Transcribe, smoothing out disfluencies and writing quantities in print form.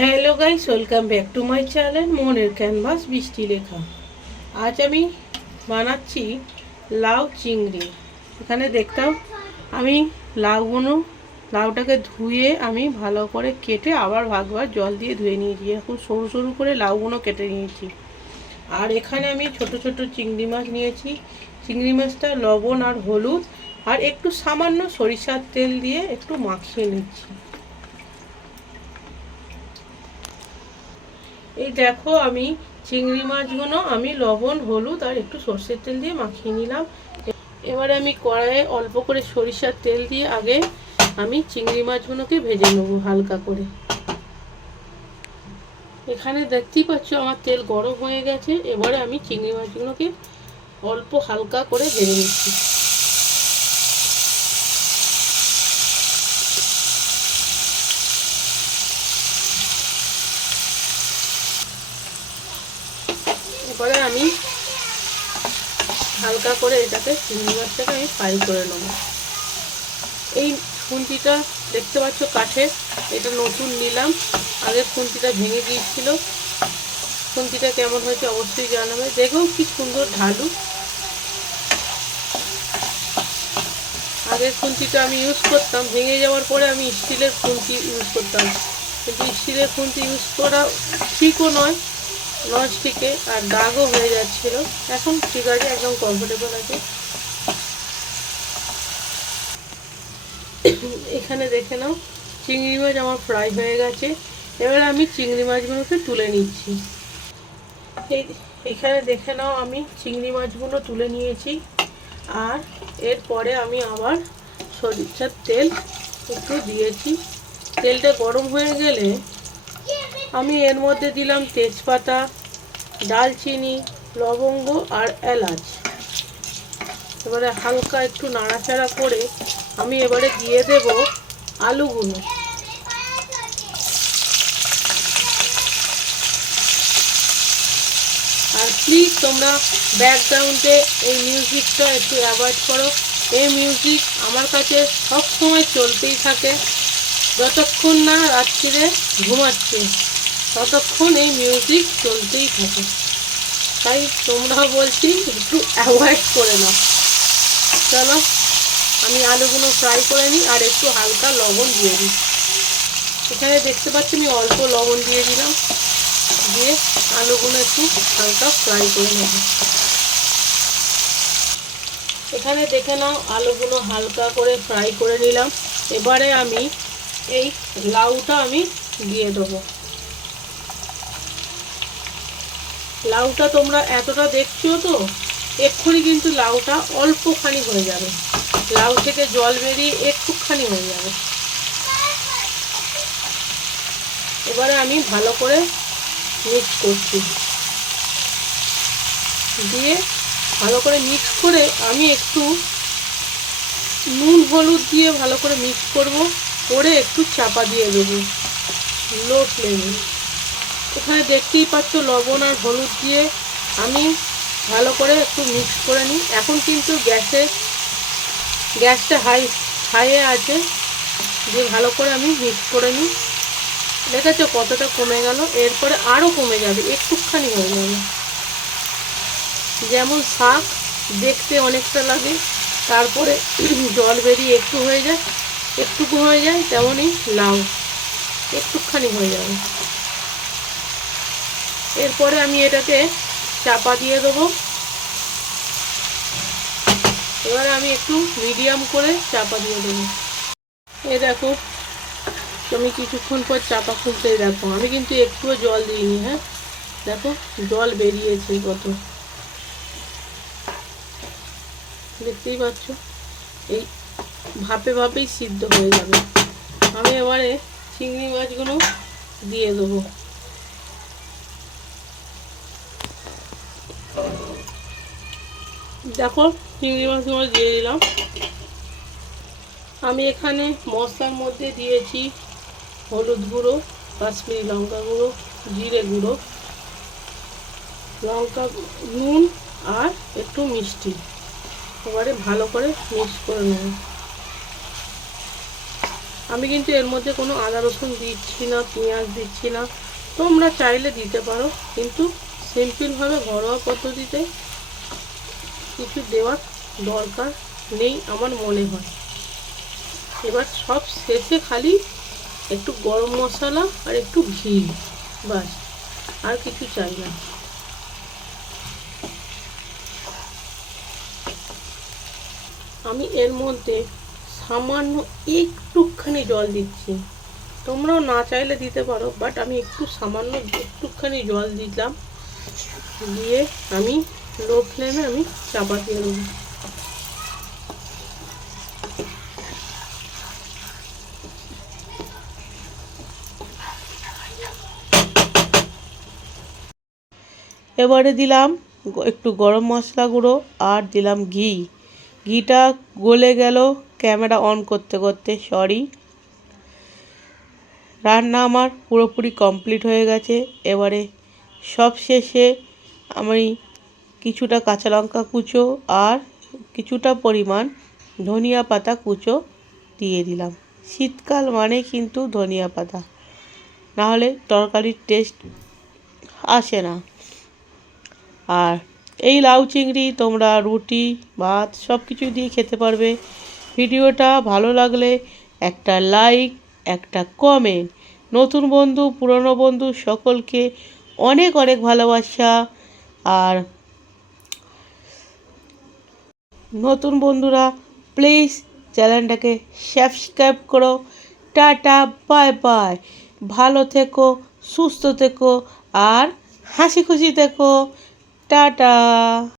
Hello guys, welcome back to my channel মনের canvas বৃষ্টি লেখা। আজ আমি বানাচ্ছি লাউ চিংড়ি। এখানে দেখতাম আমি লাউটাকে ধুয়ে আমি ভালো করে কেটে আবার ভাগবার জল দিয়ে ধুয়ে নিয়েছি। এখন সরু সরু করে লাউগুলো কেটে নিয়েছি। আর এখানে আমি ছোট ছোট চিংড়ি মাছ নিয়েছি। চিংড়ি মাছটা লবণ আর হলুদ আর একটু সামান্য সরিষার তেল দিয়ে একটু মাখিয়ে নিচ্ছি। এই দেখো, আমি চিংড়ি মাছগুলো আমি লবণ হলুদ আর একটু সর্ষের তেল দিয়ে মাখিয়ে নিলাম। এবারে আমি কড়াইয়ে অল্প করে সরিষার তেল দিয়ে আগে আমি চিংড়ি মাছগুলোকে ভেজে নেব হালকা করে। এখানে দেখতেই পাচ্ছ আমার তেল গরম হয়ে গেছে। এবারে আমি চিংড়ি মাছগুলোকে অল্প হালকা করে ভেজে নিচ্ছি। এবারে আমি হালকা করে এটাকে চিংড়ি মাছটাকে আমি ফ্রাই করে নেব। এই খুন্তিটা দেখতে পাচ্ছ কাঠের, এটা নতুন নিলাম। আগে খুন্তিটা ভেঙে গিয়েছিল। খুন্তিটা কেমন হয়েছে অবশ্যই জানাবে। দেখো কি সুন্দর ঢালু। আগের খুন্তিটা আমি ইউজ করতাম, ভেঙে যাওয়ার পরে আমি স্টিলের খুন্তি ইউজ করতাম, কিন্তু স্টিলের খুন্তি ইউজ করা ঠিকও নয়, ননস্টিকে, আর দাগও হয়ে যাচ্ছিল। এখন ঠিক আছে, একদম কমফোর্টেবল আছে। এখানে দেখে নাও চিংড়ি মাছ আমার ফ্রাই হয়ে গেছে। এবার আমি চিংড়ি মাছগুলোকে তুলে নিচ্ছি। এখানে দেখে নাও আমি চিংড়ি মাছগুলো তুলে নিয়েছি। আর এরপরে আমি আবার সরিষার তেল একটু দিয়েছি। তেলটা গরম হয়ে গেলে আমি এর মধ্যে দিলাম তেজপাতা, দালচিনি, লবঙ্গ আর এলাচ। এবারে হালকা একটু নাড়াচাড়া করে আমি এবারে দিয়ে দেব আলুগুলো। আর প্লিজ তোমরা ব্যাকগ্রাউন্ডে এই মিউজিকটা একটু অ্যাভয়েড করো। এই মিউজিক আমার কাছে সব সময় চলতেই থাকে। যতক্ষণ না রাত্রিরে ঘুমাচ্ছে ততক্ষণ এই মিউজিক চলতেই থাকে। তাই তোমরা বলছি একটু অ্যাভয়েড করে নাও। চলো আমি আলুগুলো ফ্রাই করে নিই আর একটু হালকা লবণ দিয়ে দিই। এখানে দেখতে পাচ্ছি আমি অল্প লবণ দিয়ে দিলাম, দিয়ে আলুগুলো একটু হালকা ফ্রাই করে নেব। এখানে দেখে নাও আলুগুলো হালকা করে ফ্রাই করে নিলাম। এবারে আমি এই লাউটা আমি দিয়ে দেবো। লাউটা তোমরা এতটা দেখছো তো, এক্ষুনি কিন্তু লাউটা অল্পখানি হয়ে যাবে। লাউ থেকে জল বেরিয়ে একটুখানি হয়ে যাবে। এবারে আমি ভালো করে মিক্স করছি, দিয়ে ভালো করে মিক্স করে আমি একটু নুন হলুদ দিয়ে ভালো করে মিক্স করব, করে একটু চাপা দিয়ে দেবো লো ফ্লেমে। এখানে দেখতেই পাচ্ছ লবণ আর হলুদ দিয়ে আমি ভালো করে একটু মিক্স করে নিই। এখন কিন্তু গ্যাসটা হাইয়ে আছে, দিয়ে ভালো করে আমি মিক্স করে নিই। দেখেছো কতটা কমে গেল, এরপরে আরও কমে যাবে, একটুখানি হয়ে যাবে। যেমন শাক দেখতে অনেকটা লাগে, তারপরে জল বেরিয়ে একটু হয়ে যায়, একটুকু হয়ে যায়, তেমনই লাউ একটুখানি হয়ে যাবে। এরপরে আমি এটাকে চাপা দিয়ে দেবো। এবার আমি একটু মিডিয়াম করে চাপা দিয়ে দেবো। এ দেখো, তুমি কিছুক্ষণ পর চাপা খুলতেই দেখো আমি কিন্তু একটুও জল দিইনি। হ্যাঁ দেখো জল বেরিয়েছে কত, দেখতেই পাচ্ছ। এই ভাপে ভাপেই সিদ্ধ হয়ে যাবে। আমি এবারে চিংড়ি মাছগুলো দিয়ে দেবো। দেখো চিংড়ি মাছগুলো দিয়ে দিলাম। আমি এখানে মশলার মধ্যে দিয়েছি হলুদ গুঁড়ো, কাশ্মীরি লঙ্কা গুঁড়ো, জিরে গুঁড়ো, লঙ্কা, নুন আর একটু মিষ্টি। এবারে ভালো করে মিক্স করে নেব। আমি কিন্তু এর মধ্যে কোনো আদা রসুন দিচ্ছি না, পেঁয়াজ দিচ্ছি না। তোমরা চাইলে দিতে পারো, কিন্তু সিম্পলভাবে ঘরোয়া পদ্ধতিতে কিছু দেওয়ার দরকার নেই আমার মনে হয়। এবার সব শেষে খালি একটু গরম মশলা আর একটু ঘি, বাস, আর কিছু চাই না। আমি এর মধ্যে সামান্য একটুখানি জল দিচ্ছি। তোমরাও না চাইলে দিতে পারো, বাট আমি সামান্য একটুখানি জল দিলাম। দিয়ে আমি লো ফ্লেমে আমি চাপা দিয়ে দেবো। এবারে দিলাম একটু গরম মশলা গুঁড়ো আর দিলাম ঘি। ঘিটা গলে গেল ক্যামেরা অন করতে করতে, সরি। রান্না আমার পুরোপুরি কমপ্লিট হয়ে গেছে। এবারে সব শেষে আমি কিছুটা কাঁচা লঙ্কা কুচো আর কিছুটা পরিমাণ ধনিয়া পাতা কুচো দিয়ে দিলাম। শীতকাল মানে কিন্তু ধনিয়া পাতা, নাহলে তরকারির টেস্ট আসে না। আর এই লাউ চিংড়ি তোমরা রুটি, ভাত সব কিছু দিয়ে খেতে পারবে। ভিডিওটা ভালো লাগলে একটা লাইক, একটা কমেন্ট। নতুন বন্ধু, পুরনো বন্ধু সকলকে অনেক অনেক ভালোবাসা। আর নতুন বন্ধুরা প্লিজ চ্যানেলটাকে সাবস্ক্রাইব করো। Tata, bye bye. ভালো থেকো, সুস্থ থেকো আর হাসি খুশি থেকো। টাটা।